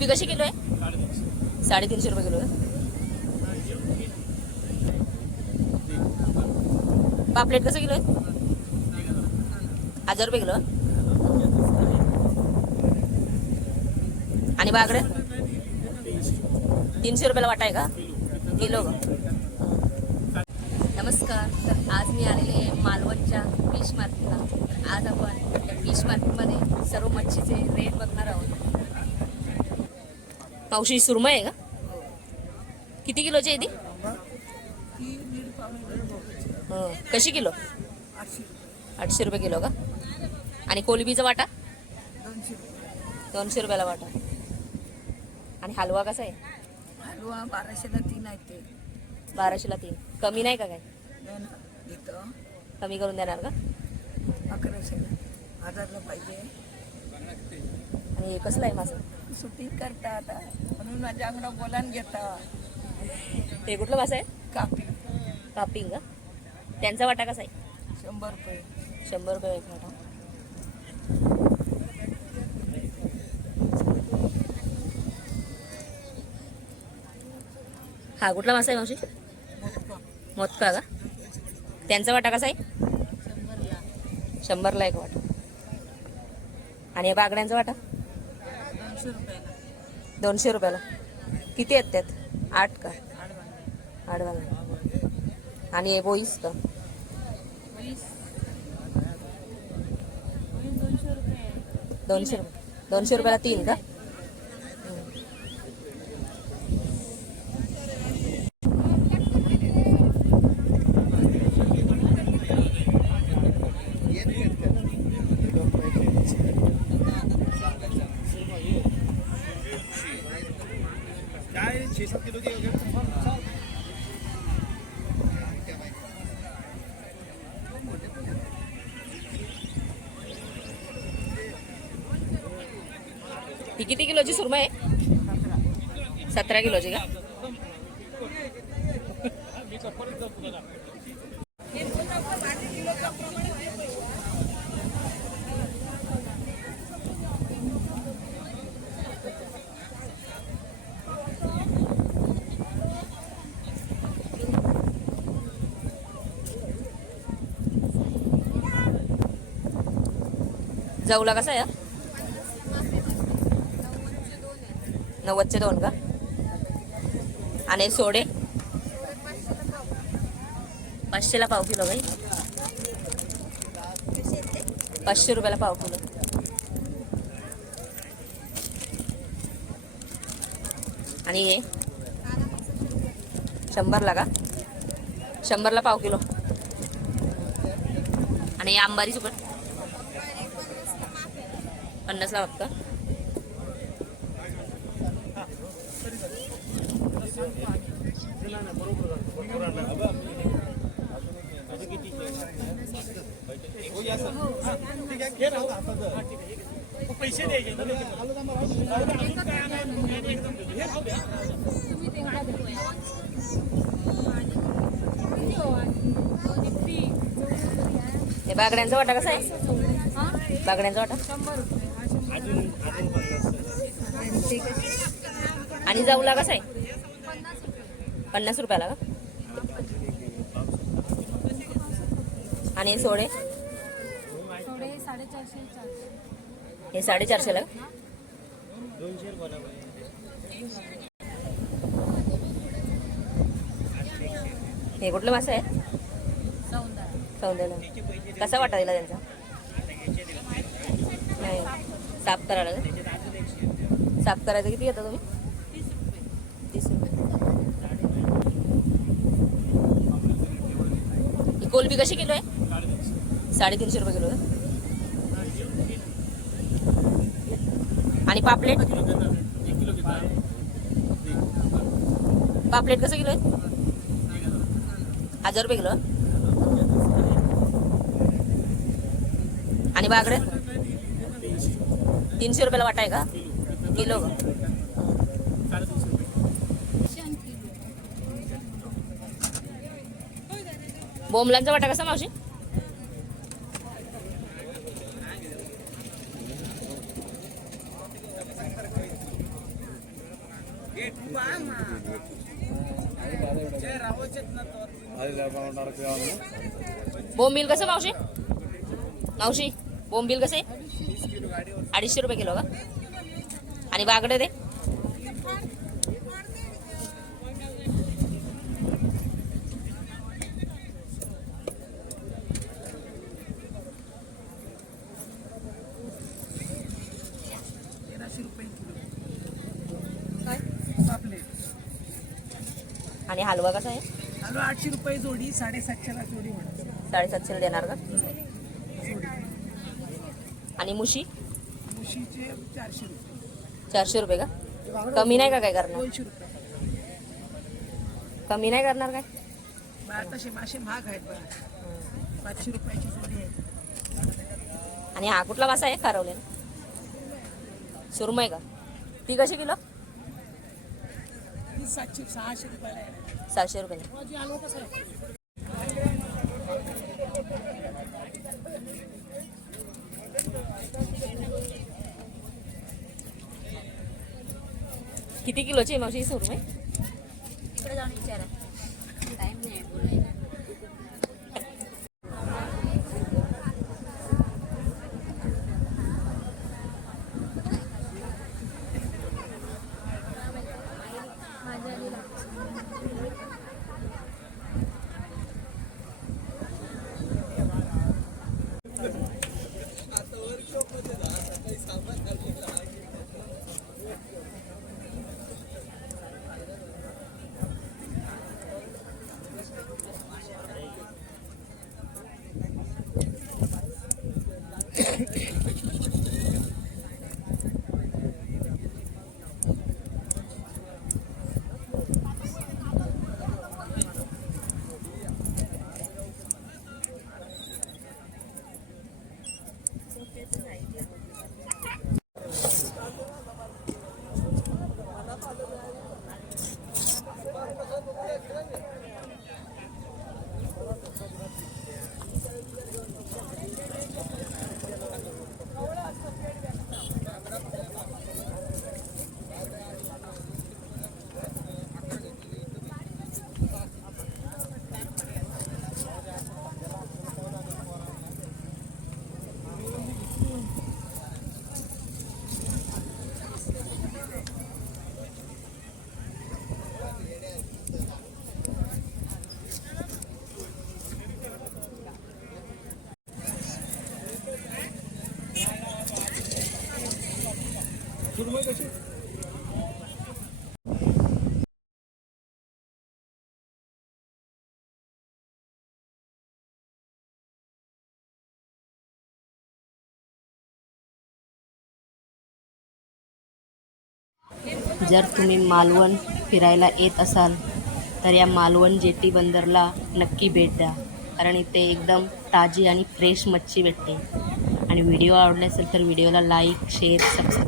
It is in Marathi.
ही कशी किलो आहे? साडेतीनशे रुपये किलो आहे. पापलेट कसं किलो आहे? हजार रुपये किलो आणि बागडे? तीनशे रुपयाला वाटाय का? किलो. नमस्कार तर आज मी आलेले आहे मालवणच्या फिश मार्केटला आज आपण या फिश मार्केटमध्ये सर्व मच्छीचे रेट बघणार आहोत. मावशी सुरमई आहे का? किती किलोची आहे ती? हं. कशी किलो? आठशे रुपये किलो का? आणि कोलबीचा वाटा? दोनशे रुपयाला वाटा. आणि हलवा कसा आहे? हलवा बाराशेला तीन आहेत ते. बाराशेला तीन. कमी नाही का काय कमी करून देणार का? अकराशेला. हजारला पाहिजे. आणि हे कसलं आहे माझं? सुट्टी करता आता म्हणून माझ्या अंगडा बोलान घेता हे कुठलं मासा आहे? कापी. कापिंग का? त्यांचा वाटा कसा आहे? शंभर रुपये. शंभर रुपये एक वाटा. हा कुठला मासा आहे मावशी? मोदका. का? त्यांचा वाटा कसा आहे? शंभरला एक वाटा. आणि या बागड्यांचा वाटा? दोनशे रुपयाला. दोनशे रुपयाला. किती आहेत त्यात? आठ का? आठ आणि हे बोईस का? दोनशे रुपये. दोनशे रुपयाला तीन का? छे सात किलो की ही किती किलोची सुरमई आहे? सतरा किलोची का? जाऊला कसा आहे नव्वदचे दोन का? आणि सोडे? पाचशेला पाव किलो बाई. पाचशे रुपयाला पाव किलो. आणि हे? शंभरला का? शंभरला पाव किलो. आणि हे आंबारी सुकट पन्नासला का? पैसे हे बागड्यांचा वाटा कसा आहे? बागड्यांचा वाटा? आणि जाऊला कसं आहे पन्नास रुपयाला का? आणि सोळे सोडे? हे साडेचारशेला हे कुठलं मासा आहे? सौंदर्य. कसा वाटा दिला त्यांचा? नाही. साफ करायला साफ करायचं किती घेता तुम्ही? तीस रुपये कोलबी कशी किलो आहे? साडेतीनशे रुपये किलो आहे. आणि पापलेट? पापलेट कसं किलो आहे? हजार रुपये किलो आणि बागडे? तीनशे रुपयाला वाटा आहे का? किलो. बोमलांचा वाटा कसा मावशी? बोंबील कसं मावशी? मावशी बोंबील कसे अडीचशे रुपये किलो का? आणि बागडे पापलेट आणि हलवा कसा आहे? आलू आठशे रुपये जोडी साडेसातशेला जोडी साडेसातशेला देणार का? आणि मुशी? चारशे रुपये. चारशे रुपये का? कमी नाही का काय करणार? दोनशे रुपये. कमी नाही करणार काय? मासे महाग आहेत बघा. पाचशे रुपयाची जोडी आहे. आणि हा कुठला मासा आहे? खारवले सुरमई का? ती कशी किलो? सातशे सहाशे रुपयाला सहाशे रुपये माझी आलू कसं आहे किती किलोची आहे मावशी? ही सुरमई तिकडे जाऊन विचारा टाइम नाही बोलायला सुरमई कशी जर तुम्ही मालवण फिरायला येत असाल तर या मालवण जेटी बंदरला नक्की भेट द्या कारण इथे एकदम ताजी आणि फ्रेश मच्छी भेटते. आणि व्हिडिओ आवडला असेल तर व्हिडिओला लाईक शेअर सबस्क्राईब